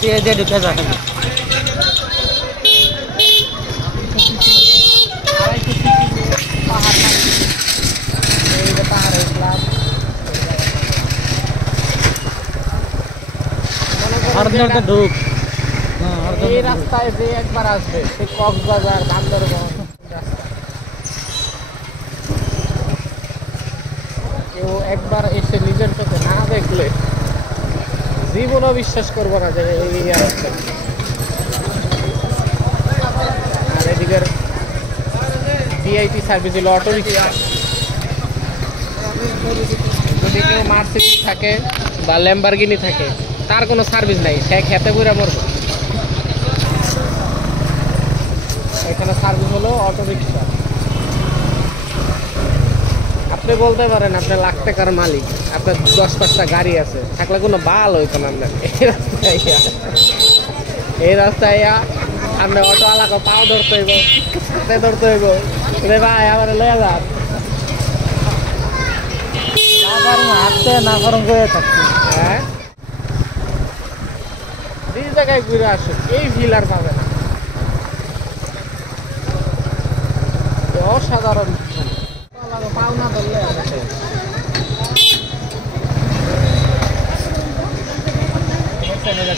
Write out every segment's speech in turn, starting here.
দিয়ে ঢুকে যাবে ঢুক এই রাস্তায় যে একবার আসবে সে কক্সবাজার বান্দরবান কেউ একবার এসে নিজের চোখে না দেখলে জীবনও বিশ্বাস করবো না যে এই রাস্তা। আর এদিকের ভিআইপি সার্ভিস হলো অটো রিক্সা। যদি কেউ মার্সিডিজ থাকে বা ল্যাম্বরগিনি থাকে তার কোনো সার্ভিস নাই, সে খেতে পুরা মরবে। এখানে সার্ভিস হলো অটো রিক্সা। আপনি বলতে পারেন আপনি লাখ টাকার মালিক, আপনার 10-5টা গাড়ি আছে, থাকলে কোনো বাল হইতো না আপনার। এই রাস্তায় আপনি অটো আলাকে পাও ধরতে হইব, হাতে ধরতে হইব, রে ভাই আমার লয়ে যান। হাঁটতে না গরম করে থাকছি। হ্যাঁ, এই জায়গায় ঘুরে আসুন, এই ভিল আর পাবে না। অসাধারণ পাও না ধরলে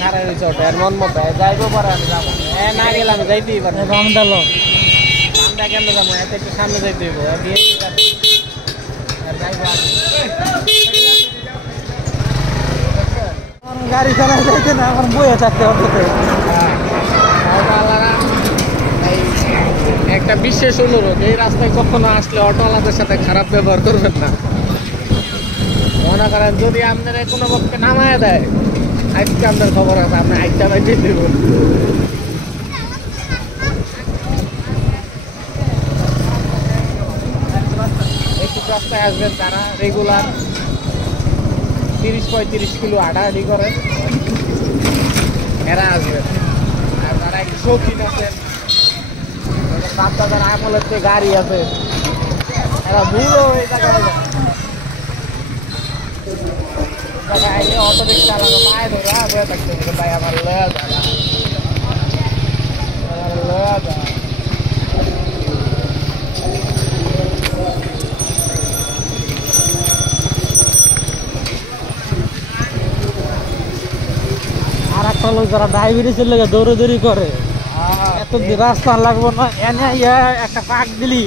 খারাপ হয়েছে ওটা এর মন মতো যাইবো পারে। আমি যাবো না গেলে আমি যাইতেই পারি। দাম দিল আমরা কেন যাবো, এত একটু সামনে যাইতে হইব। গাড়ি চালাই যাইতে না, এখন বইয়ে থাকতে অটোতে। একটা বিশেষ অনুরোধ, এই রাস্তায় কখনো আসলে অটোওয়ালাদের সাথে খারাপ ব্যবহার করবেন না। মনে করেন যদি আপনার কোনো পক্ষে নামায় দেয়, আজকে আপনার খবর আছে, আপনি আইটা বাইতে দেবেন। একটু রাস্তায় আসবেন তারা রেগুলার 30-35 কিলো হাঁটাহাঁটি করে, এরা আসবেন। আর তারা একটু শৌখিন আছেন, বাচ্চাদের আমলের যে গাড়ি আছে, এরা বুড়ো হয়ে জায়গায় আইলে অটো রিক্সা চালানো পায়ে ধরে বয়ে থাকতে হবে, ভাই আমার লয়া যা লয়া যা। আর একটা লোক যারা ডায়াবেটিসের লেগে দৌড়াদৌড়ি করে, এত রাস্তা লাগবো না, এনে একটা পাক দিলি